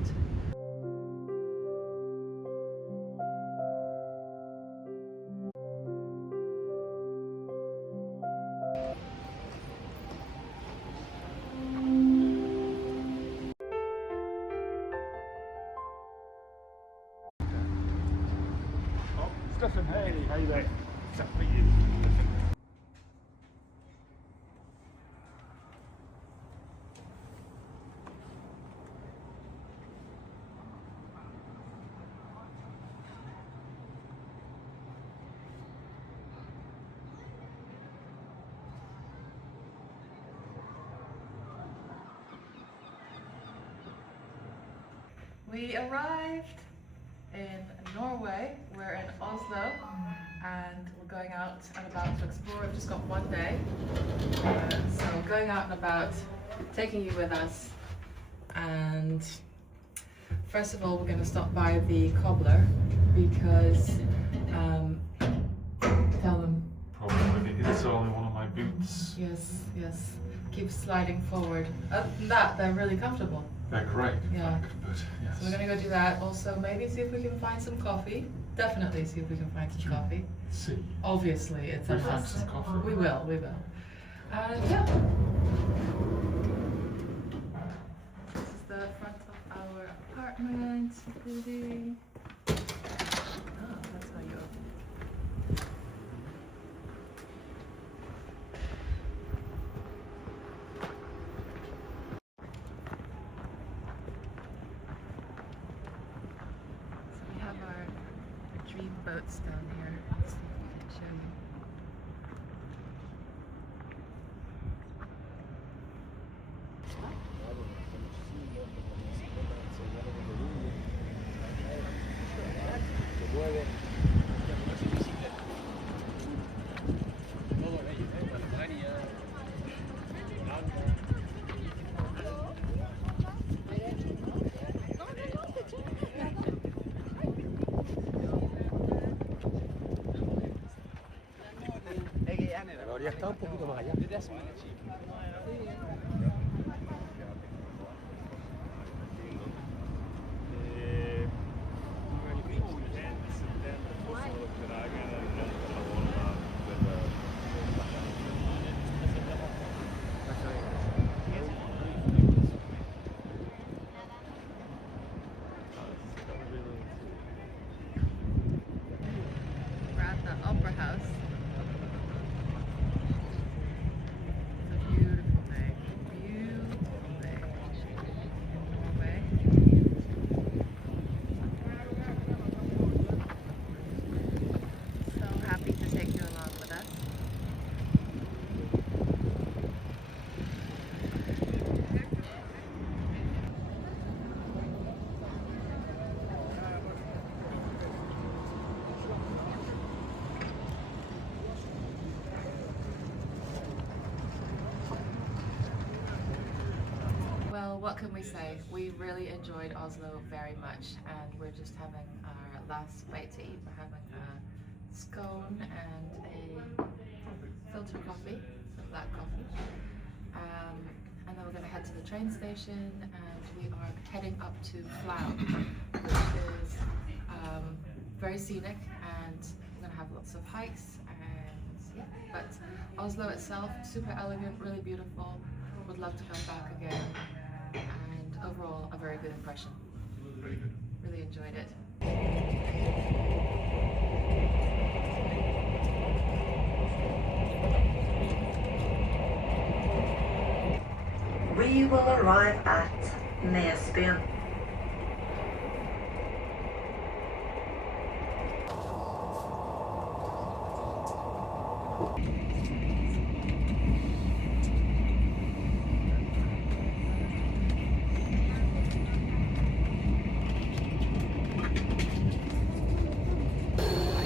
out. Stefan, hey, how you doing? Exactly you. We arrived in Norway. We're in Oslo and we're going out and about to explore. We've just got one day, so going out and about, taking you with us. And first of all, we're going to stop by the cobbler because tell them. Probably it's only one of my boots. Yes, keep sliding forward. Other than that, they're really comfortable. They're great, in Yeah. fact, but yes. So we're going to go do that. Also, maybe see if we can find some coffee. Definitely see if we can find some coffee. See. Obviously, it's a We'll find must. some coffee. We will. And yeah. This is the front of our apartment. Pretty. Oh, that's how you open. So we have our dream boats down here. Let's see if we can show you. Ya está un poquito más allá. We're at the Opera House. It's a beautiful day. Beautiful day in Norway. So happy to take you along with us. Well, what can we say? We really enjoyed Oslo very much, and we're just having our last bite to eat. We're having a scone and a filter coffee, so black coffee. And then we're going to head to the train station, and we are heading up to Flåm, which is very scenic, and we're going to have lots of hikes. And yeah, but Oslo itself, super elegant, really beautiful. Would love to come back again. And overall, a very good impression. Very good. Really enjoyed it. We will arrive at Nesbyen.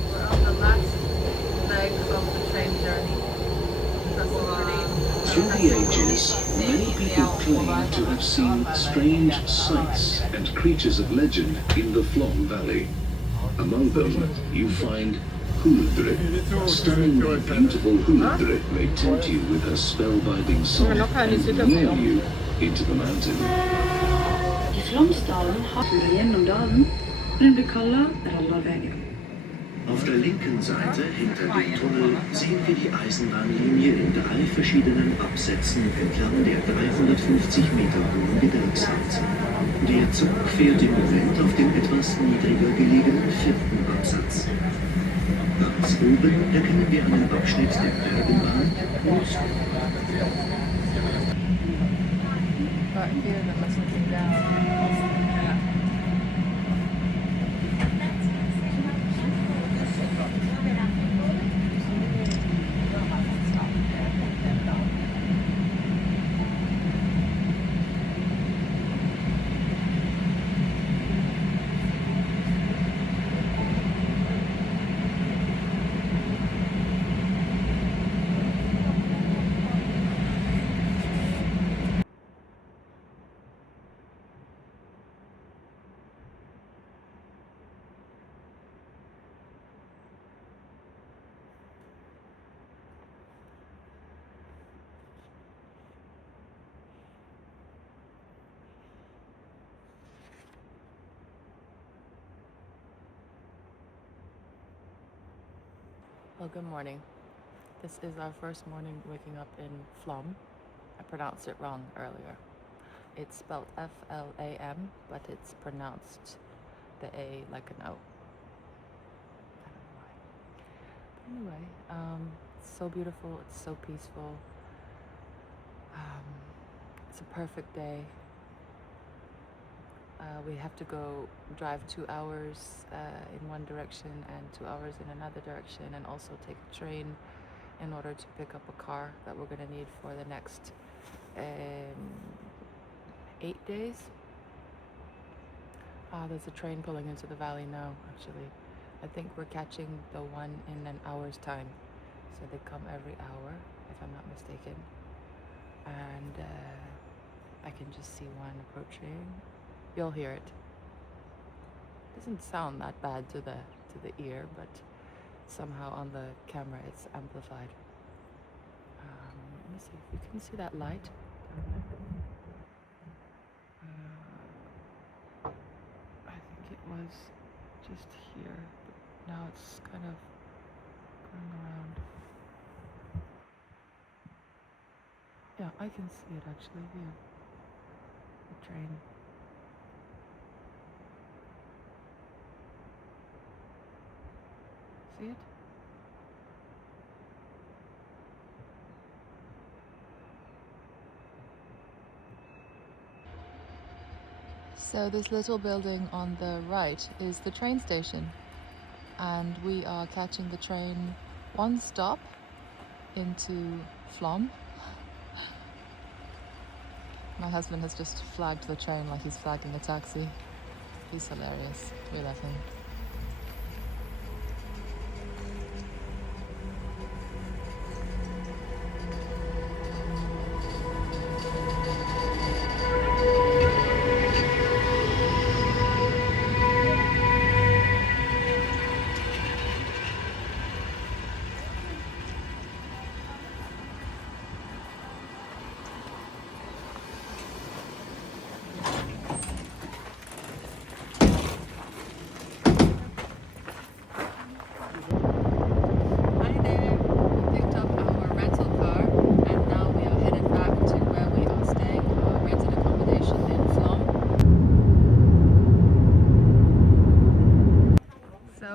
We're on the last leg of the train journey. That's pretty. Through the ages, many people claim to have seen strange sights and creatures of legend in the Flåm Valley. Among them, you find Huldre. Stunningly beautiful Huldre may tempt you with her spellbinding song and lure you into the mountain. Flåmsdalen har vi gjennom dalen, og den blir kalt Rallarveien. Auf der linken Seite hinter dem Tunnel sehen wir die Eisenbahnlinie in 3 verschiedenen Absätzen entlang der 350 Meter hohen Gebirgswand. Der Zug fährt im Moment auf dem etwas niedriger gelegenen 4. Absatz. Ganz oben erkennen wir einen Abschnitt der Bergenbahn und But here that looks looking down. Well, good morning. This is our first morning waking up in Flåm. I pronounced it wrong earlier. It's spelled F-L-A-M, but it's pronounced the A like an O. I don't know why. But anyway, it's so beautiful. It's so peaceful. It's a perfect day. We have to go drive 2 hours in one direction and 2 hours in another direction, and also take a train in order to pick up a car that we're going to need for the next 8 days. There's a train pulling into the valley now, actually. I think we're catching the one in an hour's time. So they come every hour, if I'm not mistaken. And I can just see one approaching. You'll hear it. Doesn't sound that bad to the ear, but somehow on the camera it's amplified. Let me see if you can see that light. I think it was just here, but now it's kind of going around. Yeah, I can see it actually here. The train. See it? So this little building on the right is the train station, and we are catching the train one stop into Flåm. My husband has just flagged the train like he's flagging a taxi. He's hilarious. We love him.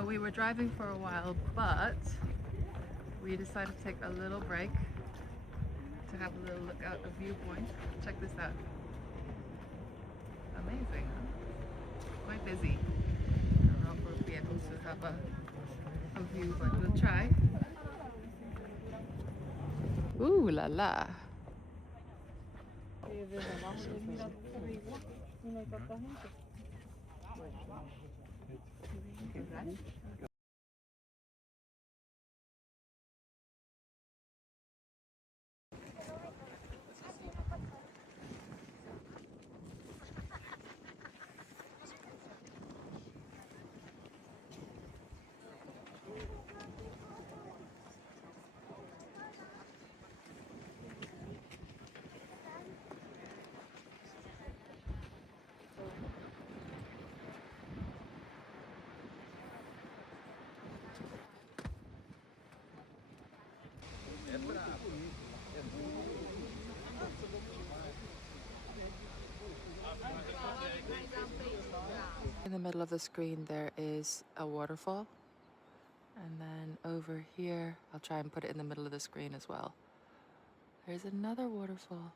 We were driving for a while, but we decided to take a little break to have a little look out a viewpoint. Check this out. Amazing, huh? Quite busy. I don't know if we'll be able to have a view, but we'll try. Ooh la la. middle of the screen there is a waterfall. And then over here, I'll try and put it in the middle of the screen as well. There's another waterfall.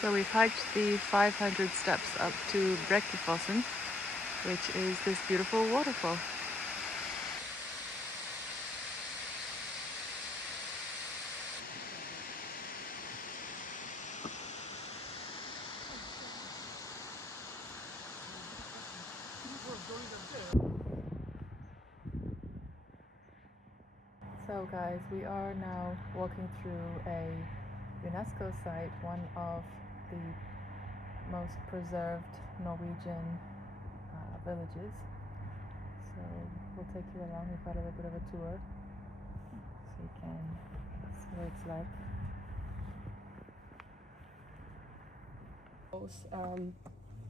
So we've hiked the 500 steps up to breathtaking, which is this beautiful waterfall. So guys, we are now walking through a UNESCO site, one of the most preserved Norwegian villages. So we'll take you along. We've got a little bit of a tour so you can see what it's like.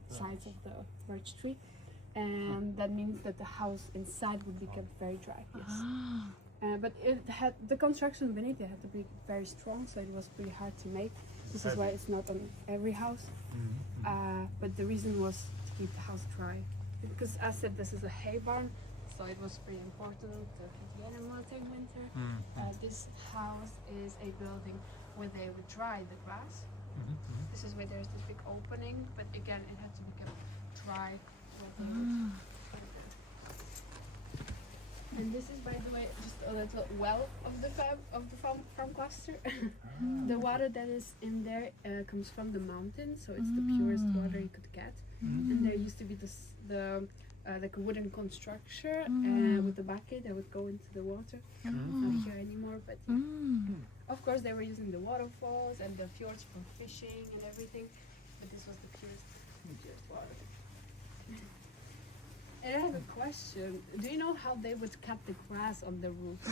Sides of the birch tree, and that means that the house inside would be kept very dry. Yes. But it had the construction beneath it had to be very strong, so it was pretty hard to make. This is why it's not on every house. But the reason was to keep the house dry, because as I said, this is a hay barn, so it was pretty important to keep the animals in winter. This house is a building where they would dry the grass. This is where there's this big opening, but again, it had to be kept dry. And this is, by the way, just a little well of the farm cluster. The water that is in there comes from the mountain, so it's the purest water you could get. And there used to be this like a wooden construction with the bucket that would go into the water. Not here anymore, but yeah. Of course they were using the waterfalls and the fjords for fishing and everything, but this was the purest water. And I have a question. Do you know how they would cut the grass on the roof?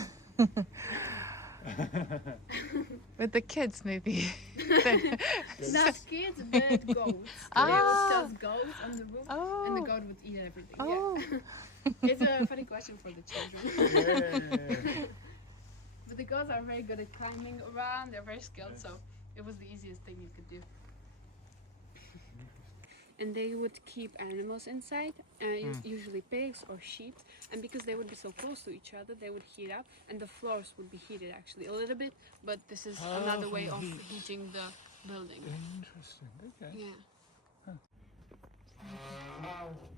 With the kids, maybe. Not kids, but goats. They would just goats on the roof, and the goat would eat everything. Yeah. It's a funny question for the children. But the goats are very good at climbing around. They're very skilled, so it was the easiest thing you could do. And they would keep animals inside, usually pigs or sheep, and because they would be so close to each other, they would heat up, and the floors would be heated actually a little bit, but this is another way of heating the building. Interesting, okay. Yeah.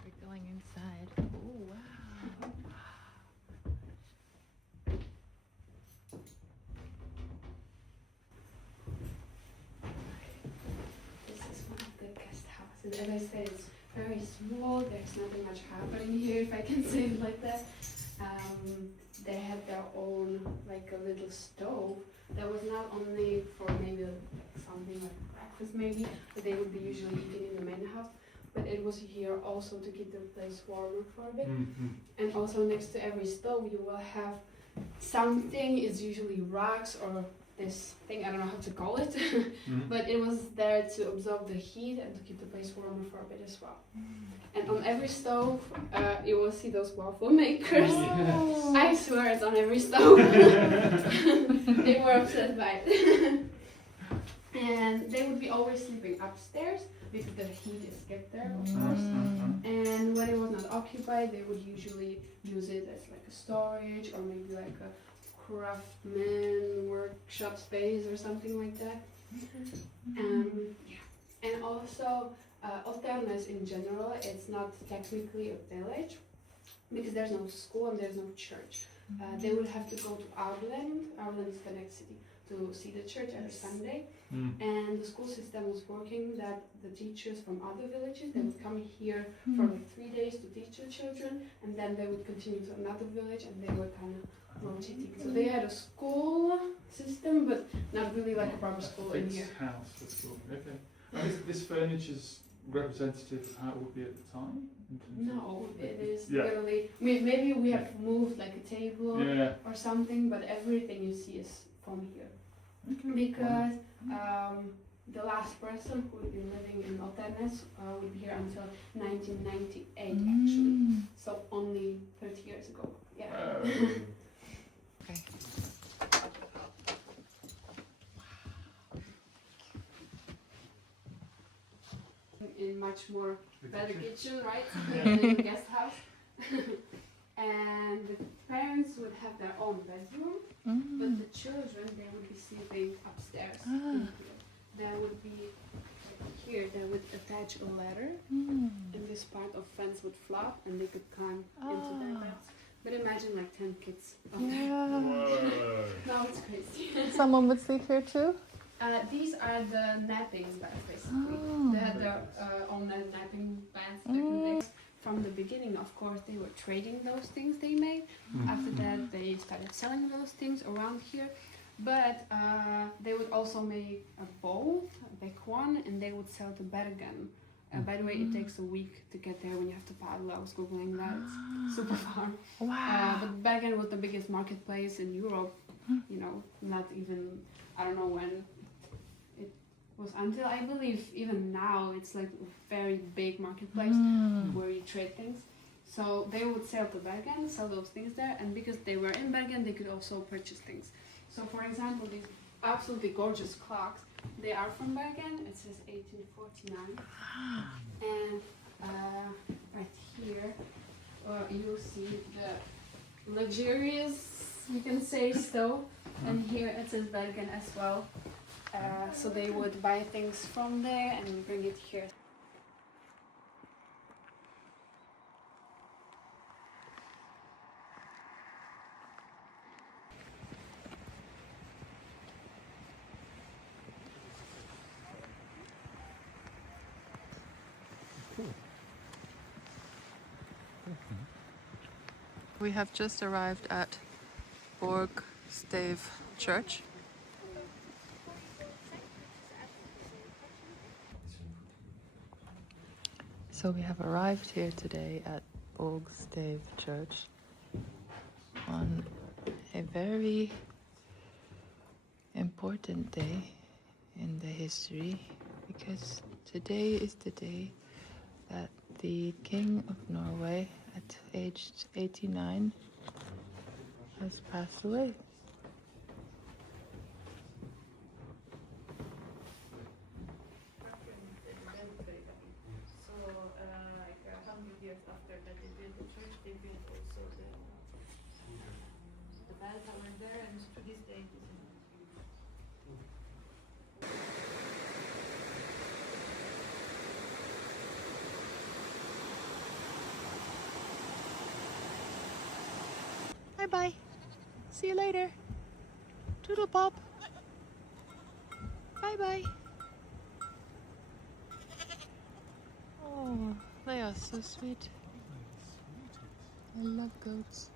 We're going inside. Oh, wow. And as I said, it's very small, there's nothing much happening here, if I can say it like that. They had their own, like a little stove that was not only for maybe something like breakfast maybe, but they would be usually eating in the main house, but it was here also to keep the place warmer for a bit. And also next to every stove you will have something, it's usually rocks or this thing, I don't know how to call it, but it was there to absorb the heat and to keep the place warmer for a bit as well. And on every stove, you will see those waffle makers. Oh. I swear it's on every stove. They were upset by it. And they would be always sleeping upstairs because the heat is kept there, of course. And when it was not occupied, they would usually use it as like a storage or maybe like a craftsman workshop space or something like that. And also Otternes in general, it's not technically a village because there's no school and there's no church. They would have to go to Ireland. Ireland is the next city to see the church every Sunday. And the school system was working that the teachers from other villages, they would come here for like 3 days to teach the children, and then they would continue to another village, and they were kind of rotating. So they had a school system, but not really like a proper school in here. Fixed house for school. Okay. And this furniture's representative of how it would be at the time? No, it is Yeah. literally. I mean, maybe we have moved like a table Yeah. or something, but everything you see is from here. Okay. Because the last person who would be living in Otternes would be here until 1998 actually. So only 30 years ago. Yeah. Okay. In much more better kitchen, right? Than the guest house. And the parents would have their own bedroom, but the children, they would be sleeping upstairs. In here. There would be, like here, they would attach a ladder, and this part of fence would flop, and they could climb into their beds. But imagine like 10 kids up there. Whoa. No, it's crazy. Someone would sleep here too? These are the napping beds, basically. They had their own napping beds back in the days. From the beginning, of course, they were trading those things they made. After that, they started selling those things around here. But they would also make a boat, a big one, and they would sell to Bergen. By the way, it takes a week to get there when you have to paddle. I was googling that; it's super far. Wow. But Bergen was the biggest marketplace in Europe. You know, not even, I don't know when it was until, I believe even now it's like a very big marketplace where you trade things. So they would sell to Bergen, sell those things there, and because they were in Bergen, they could also purchase things. So for example, these absolutely gorgeous clocks, they are from Bergen. It says 1849. And right here, you'll see the luxurious, you can say, stove. And here it says Bergen as well. So they would buy things from there and bring it here. We have just arrived at Flåm Church. So we have arrived here today at Flåm Church on a very important day in the history, because today is the day that the King of Norway, at age 89, has passed away. So, like 100 years after that they built the church, they built also the bell tower there, and to this day it is in Bye-bye. See you later. Toodle pop. Bye-bye. Oh, they are so sweet. I love goats.